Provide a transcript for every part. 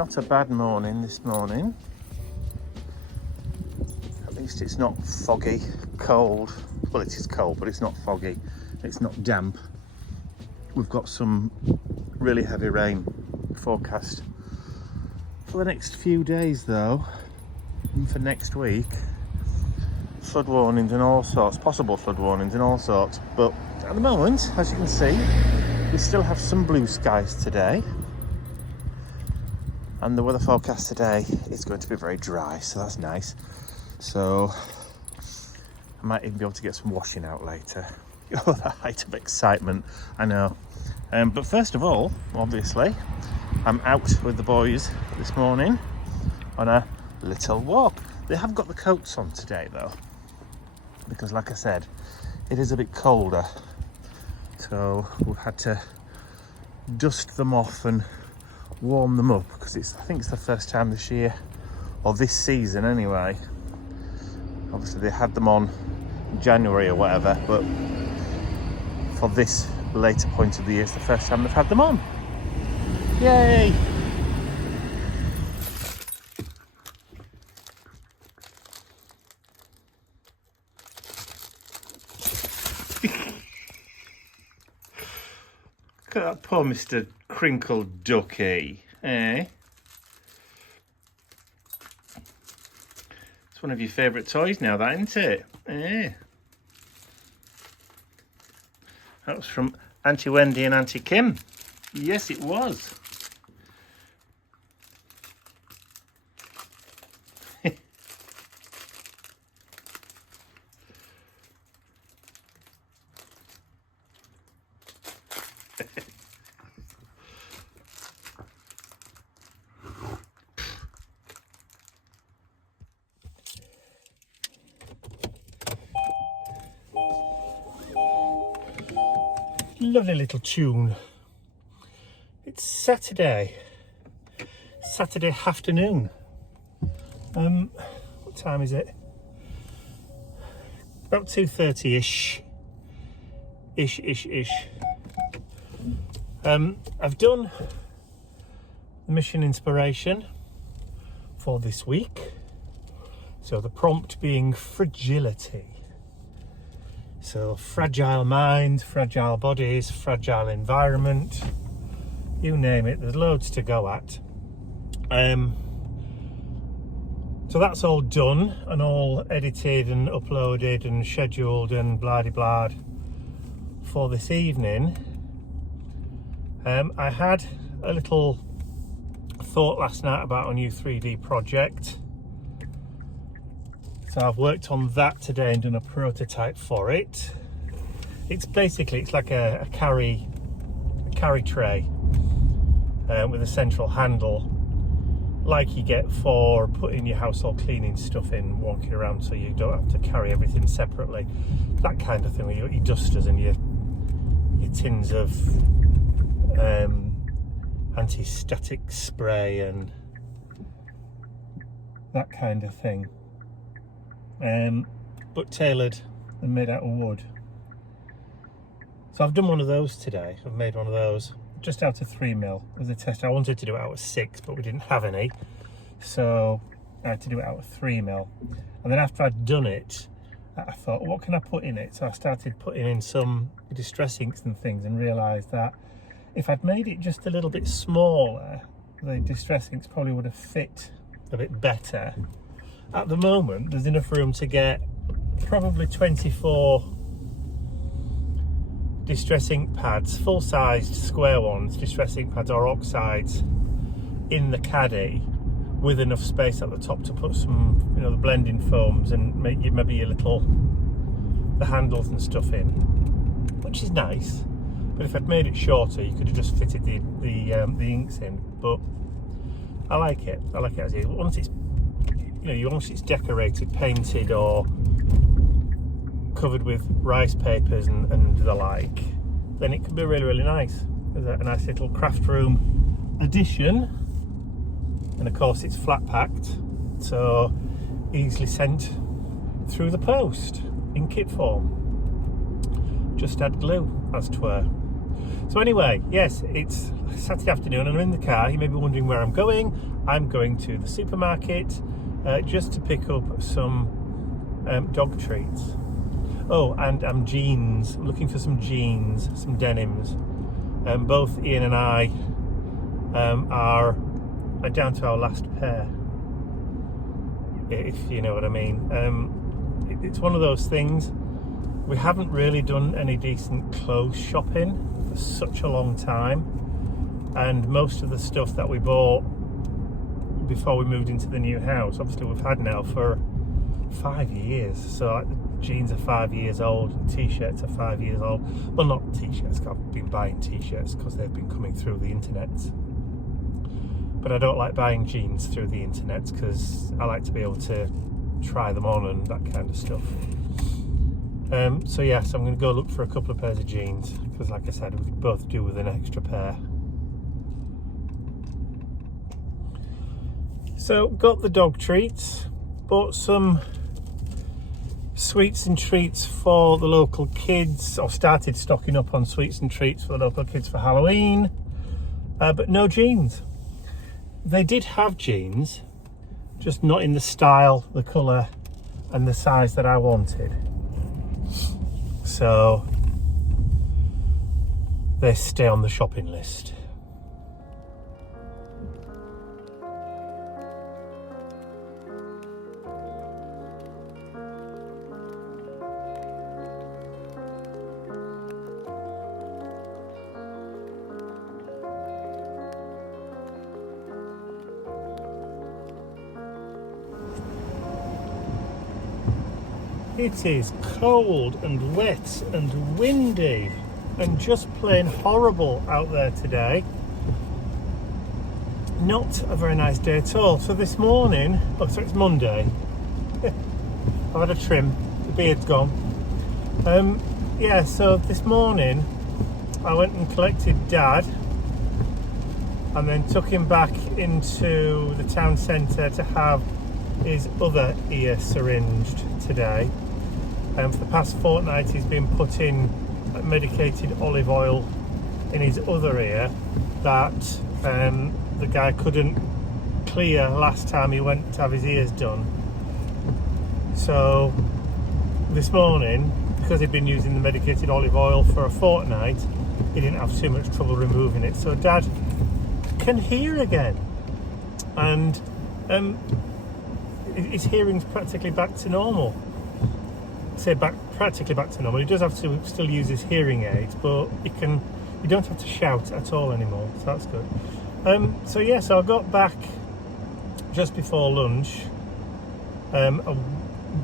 not a bad morning this morning. At least it's not foggy, cold. Well, it is cold, but it's not foggy. It's not damp. We've got some really heavy rain forecast for the next few days, though, and for next week. Flood warnings and all sorts, possible flood warnings and all sorts. But at the moment, as you can see, we still have some blue skies today. And the weather forecast today is going to be very dry, so that's nice. So I might even be able to get some washing out later. Oh, the height of excitement, I know. But first of all, obviously, I'm out with the boys this morning on a little walk. They have got the coats on today, though, because like I said, it is a bit colder. So we've had to dust them off and warm them up, because I think it's the first time this year, or this season anyway. Obviously they had them on in January or whatever, but for this later point of the year, it's the first time they've had them on. Yay! Look at that poor Mr. Crinkled Ducky, eh? It's one of your favourite toys now, that, isn't it? Eh? That was from Auntie Wendy and Auntie Kim. Yes, it was. Lovely little tune. It's Saturday afternoon. What time is it? About 2:30ish. Ish. I've done the mission inspiration for this week. So the prompt being fragility. So fragile mind, fragile bodies, fragile environment, you name it, there's loads to go at. So that's all done and all edited and uploaded and scheduled and blah-de-blah for this evening. I had a little thought last night about a new 3D project. So I've worked on that today and done a prototype for it. It's like a carry tray with a central handle, like you get for putting your household cleaning stuff in, walking around, so you don't have to carry everything separately. That kind of thing, where you got your dusters and your tins of anti-static spray and that kind of thing. But tailored and made out of wood. So I've done one of those today. I've made one of those just out of 3mm as a test. I wanted to do it out of 6, but we didn't have any, so I had to do it out of 3mm. And then after I'd done it, I thought, what can I put in it? So I started putting in some distress inks and things, and realised that if I'd made it just a little bit smaller, the distress inks probably would have fit a bit better. At the moment, there's enough room to get probably 24 distress ink pads, full-sized square ones, distress ink pads or oxides, in the caddy, with enough space at the top to put some, the blending foams and maybe the handles and stuff in, which is nice. But if I'd made it shorter, you could have just fitted the inks in. But I like it. I like it as is. Once it's decorated, painted, or covered with rice papers and the like, then it can be really, really nice. There's a nice little craft room addition, and of course it's flat packed, so easily sent through the post in kit form. Just add glue, as 'twere. So anyway, yes, it's Saturday afternoon and I'm in the car. You may be wondering where I'm going. I'm going to the supermarket just to pick up some dog treats. Oh, and jeans. I'm looking for some jeans, some denims. Both Ian and I are down to our last pair, if you know what I mean. It's one of those things. We haven't really done any decent clothes shopping for such a long time, and most of the stuff that we bought before we moved into the new house, obviously we've had now for 5 years. So like, the jeans are 5 years old and t-shirts are 5 years old. Well, not t-shirts, I've been buying t-shirts because they've been coming through the internet. But I don't like buying jeans through the internet because I like to be able to try them on and that kind of stuff. So yes, I'm going to go look for a couple of pairs of jeans because, like I said, we could both do with an extra pair. So got the dog treats, bought some sweets and treats for the local kids, or started stocking up on sweets and treats for the local kids for Halloween, but no jeans. They did have jeans, just not in the style, the colour and the size that I wanted. So they stay on the shopping list. It is cold and wet and windy and just plain horrible out there today. Not a very nice day at all. So this morning, oh sorry, it's Monday. I've had a trim, the beard's gone. Yeah, so this morning I went and collected Dad and then took him back into the town centre to have his other ear syringed today. For the past fortnight he's been putting medicated olive oil in his other ear that the guy couldn't clear last time he went to have his ears done. So this morning, because he'd been using the medicated olive oil for a fortnight, he didn't have too much trouble removing it. So Dad can hear again, and his hearing's practically back to normal. Practically back to normal. He does have to still use his hearing aids, but you don't have to shout at all anymore, so that's good. So yeah, so I got back just before lunch. I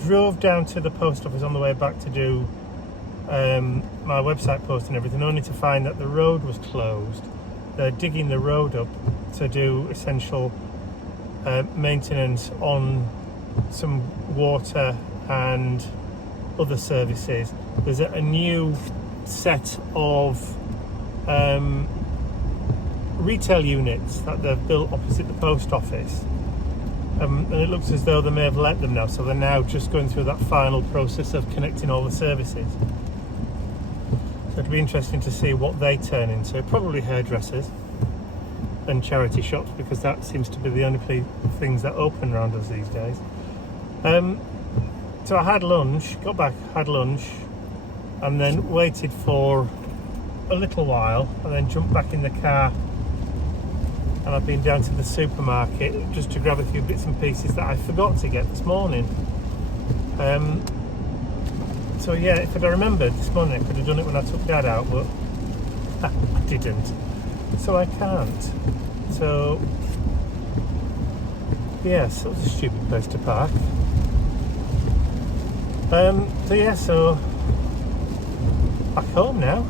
drove down to the post office on the way back to do my website post and everything, only to find that the road was closed. They're digging the road up to do essential maintenance on some water and other services. There's a new set of retail units that they've built opposite the post office, and it looks as though they may have let them now, so they're now just going through that final process of connecting all the services. So it'll be interesting to see what they turn into. Probably hairdressers and charity shops, because that seems to be the only things that open around us these days. So I had lunch, got back, had lunch, and then waited for a little while, and then jumped back in the car, and I've been down to the supermarket just to grab a few bits and pieces that I forgot to get this morning. So yeah, if I'd remembered this morning, I could have done it when I took Dad out, but I didn't, so I can't. So yes, it was a stupid place to park. So yeah, so back home now.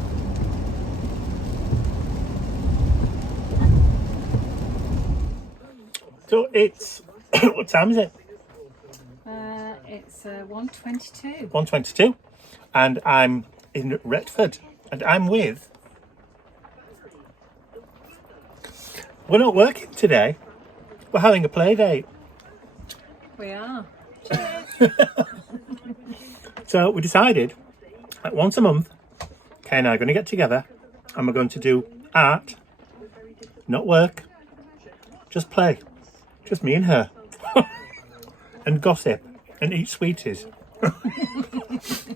So it's what time is it? It's 1:22. 1:22, and I'm in Retford, and I'm with. We're not working today. We're having a play date. We are. Cheers. So we decided that once a month, Kay and I are going to get together and we're going to do art, not work, just play, just me and her, and gossip, and eat sweeties,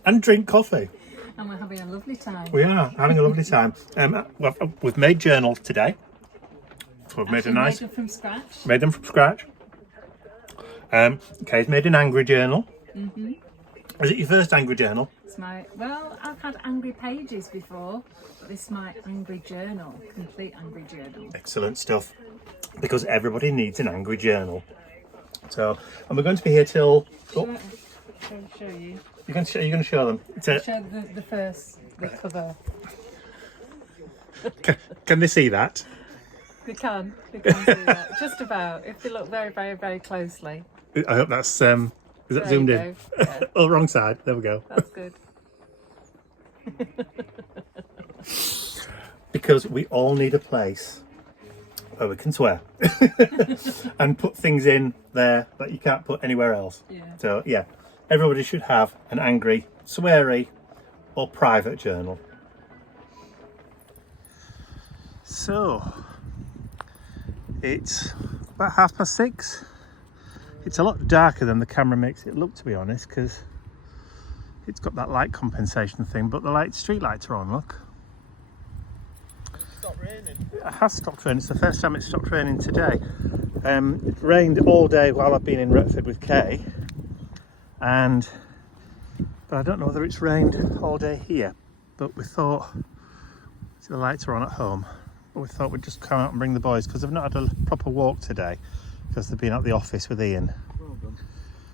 and drink coffee. And we're having a lovely time. We are having a lovely time. We've made journals today. So we've made a nice... Made them from scratch. Made them from scratch. Kay's made an angry journal. Mm-hmm. Is it your first angry journal? It's well, I've had angry pages before, but this is my angry journal, complete angry journal. Excellent stuff. Because everybody needs an angry journal. So, and we're going to be here till... Shall I show you? You're going to show them. Show the cover. Can they see that? They can see that. Just about, if they look very, very, very closely. I hope that's... is that There zoomed you in? go. Yeah, Oh, wrong side. There we go. that's good. Because we all need a place where we can swear and put things in there that you can't put anywhere else. Yeah. So yeah, everybody should have an angry, sweary or private journal. So it's about 6:30. It's a lot darker than the camera makes it look, to be honest, because it's got that light compensation thing, but the street lights are on, look. Stop raining. It has stopped raining. It's the first time it's stopped raining today. It rained all day while I've been in Retford with Kay, but I don't know whether it's rained all day here. But we thought, the lights are on at home, but we thought we'd just come out and bring the boys because they've not had a proper walk today because they've been at the office with Ian. Well done.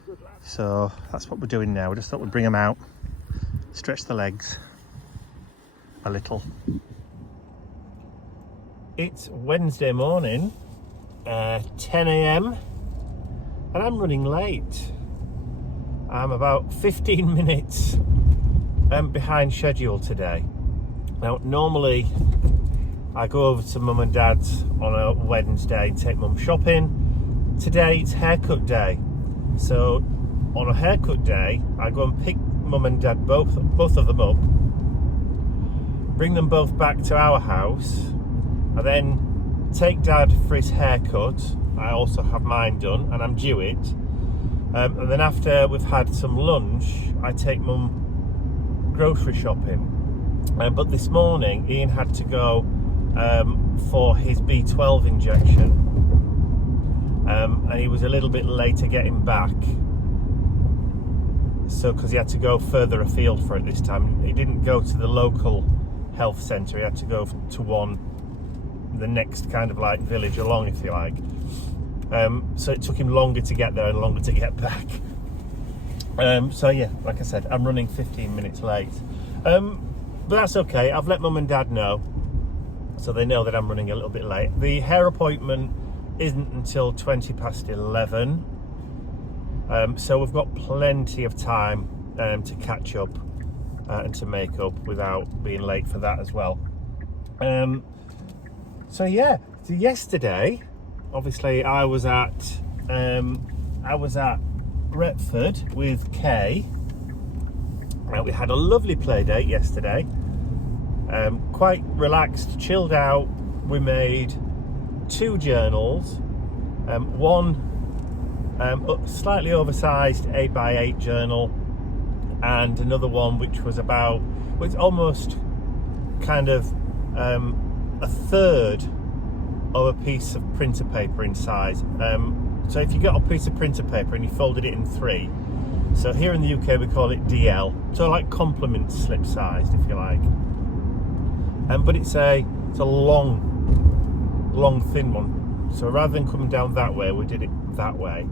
Good lad. So that's what we're doing now. We just thought we'd bring them out, stretch the legs a little. It's Wednesday morning, 10 a.m, and I'm running late. I'm about 15 minutes behind schedule today. Now, normally I go over to mum and dad's on a Wednesday, take mum shopping. Today it's haircut day. So on a haircut day, I go and pick mum and dad both of them up, bring them both back to our house. I then take dad for his haircut. I also have mine done and I'm due it. And then after we've had some lunch, I take mum grocery shopping. But this morning, Ian had to go for his B12 injection. And he was a little bit later getting back. So, because he had to go further afield for it this time. He didn't go to the local health centre. He had to go to the next kind of like village along, if you like. So it took him longer to get there and longer to get back. So yeah, like I said, I'm running 15 minutes late. But that's okay. I've let mum and dad know, so they know that I'm running a little bit late. The hair appointment isn't until 11:20. So we've got plenty of time to catch up and to make up without being late for that as well. So yeah, so yesterday, obviously I was at Retford with Kay. We had a lovely play date yesterday. Quite relaxed, chilled out. We made 2 journals. One slightly oversized 8x8 journal, and another one which was almost kind of a third of a piece of printer paper in size. So if you got a piece of printer paper and you folded it in 3, so here in the UK we call it DL, so like complement slip sized, if you like. But it's a long thin one. So rather than coming down that way, we did it that way.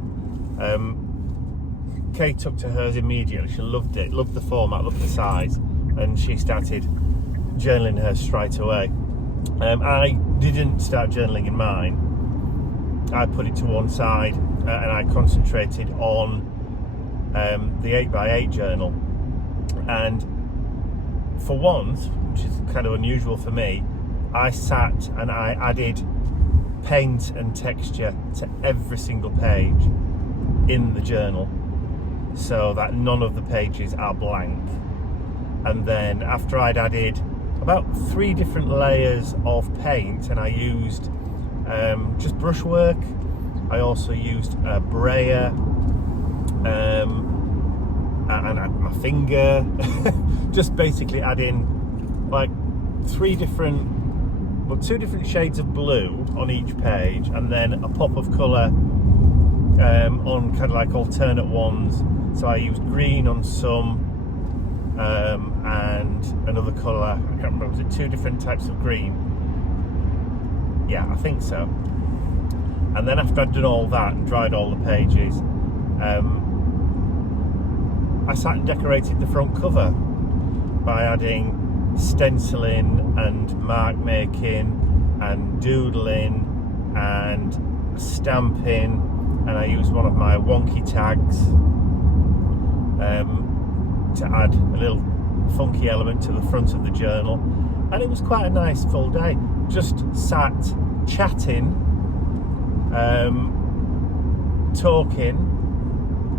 Kate took to hers immediately. She loved it, loved the format, loved the size, and she started journaling hers straight away. I didn't start journaling in mine. I put it to one side and I concentrated on the 8x8 journal. And for once, which is kind of unusual for me, I sat and I added paint and texture to every single page in the journal so that none of the pages are blank. And then after I'd added about 3 different layers of paint, and I used just brushwork. I also used a brayer and my finger. Just basically adding like 2 different shades of blue on each page, and then a pop of colour on kind of like alternate ones. So I used green on some and another colour, I can't remember, was it 2 different types of green? Yeah, I think so. And then after I'd done all that and dried all the pages, I sat and decorated the front cover by adding stenciling and mark making and doodling and stamping, and I used one of my wonky tags to add a little funky element to the front of the journal. And it was quite a nice full day, just sat chatting, talking,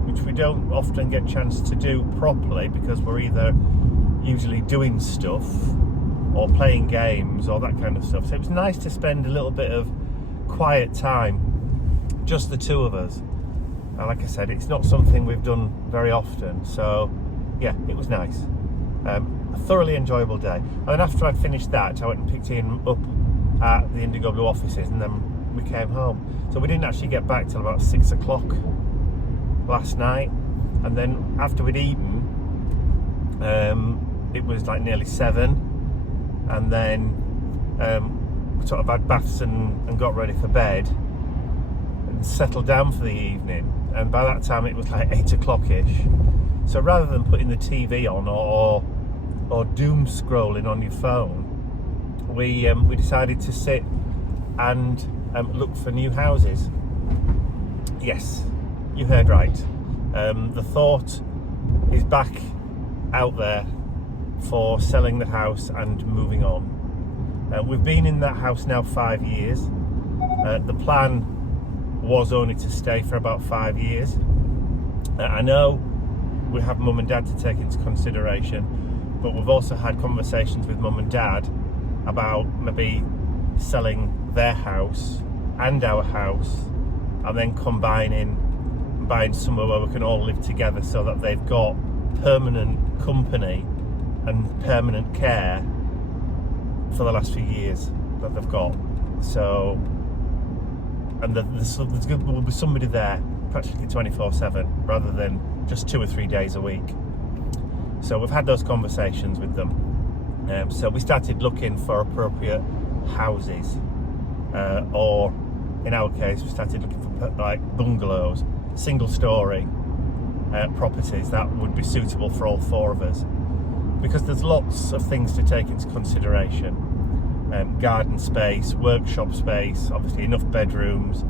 which we don't often get a chance to do properly because we're either usually doing stuff or playing games or that kind of stuff. So it was nice to spend a little bit of quiet time, just the 2 of us. And like I said, it's not something we've done very often, so yeah, it was nice. A thoroughly enjoyable day. And then after I'd finished that, I went and picked Ian up at the Indigo Blue offices, and then we came home. So we didn't actually get back till about 6 o'clock last night, and then after we'd eaten, it was like nearly 7, and then we sort of had baths and got ready for bed and settled down for the evening. And by that time it was like 8 o'clock-ish. So rather than putting the TV on or doom scrolling on your phone, we decided to sit and look for new houses. Yes, you heard right. The thought is back out there for selling the house and moving on. We've been in that house now 5 years. The plan was only to stay for about 5 years. I know we have Mum and Dad to take into consideration, but we've also had conversations with Mum and Dad about maybe selling their house and our house, and then buying somewhere where we can all live together, so that they've got permanent company and permanent care for the last few years that they've got. So, and there will be somebody there practically 24/7 rather than just 2 or 3 days a week. So we've had those conversations with them. So we started looking for appropriate houses, or in our case, we started looking for like bungalows, single-story properties that would be suitable for all 4 of us. Because there's lots of things to take into consideration. Garden space, workshop space, obviously enough bedrooms,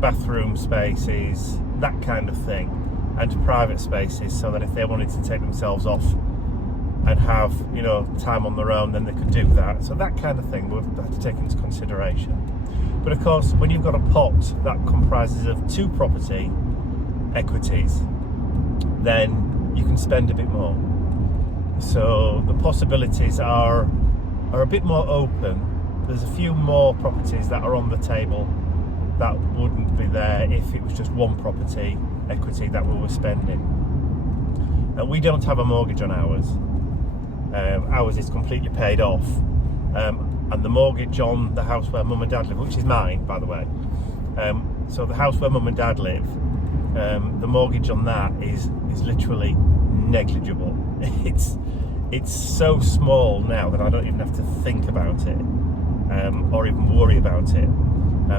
bathroom spaces, that kind of thing, and private spaces, so that if they wanted to take themselves off and have, you know, time on their own, then they could do that. So that kind of thing we'll have to take into consideration. But of course, when you've got a pot that comprises of 2 property equities, then you can spend a bit more. So the possibilities are a bit more open. There's a few more properties that are on the table that wouldn't be there if it was just 1 property equity that we were spending. We don't have a mortgage on ours. Ours is completely paid off. And the mortgage on the house where Mum and Dad live, which is mine, by the way. So the house where Mum and Dad live, the mortgage on that is literally negligible. It's so small now that I don't even have to think about it, or even worry about it.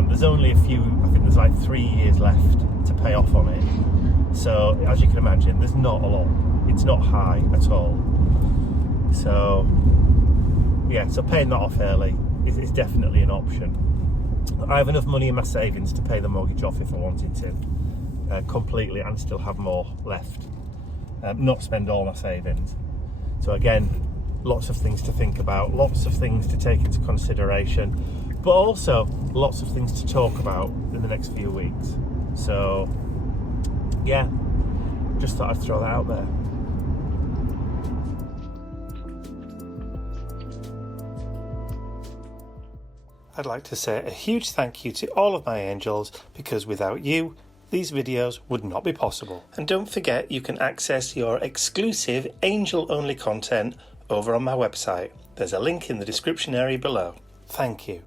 There's only a few, I think there's like 3 years left to pay off on it. So as you can imagine, there's not a lot. It's not high at all. So yeah, so paying that off early is definitely an option. I have enough money in my savings to pay the mortgage off if I wanted to, completely, and still have more left. Not spend all my savings. So again, lots of things to think about, lots of things to take into consideration, but also lots of things to talk about in the next few weeks. So yeah, just thought I'd throw that out there. I'd like to say a huge thank you to all of my angels, because without you, these videos would not be possible. And don't forget, you can access your exclusive angel-only content over on my website. There's a link in the description area below. Thank you.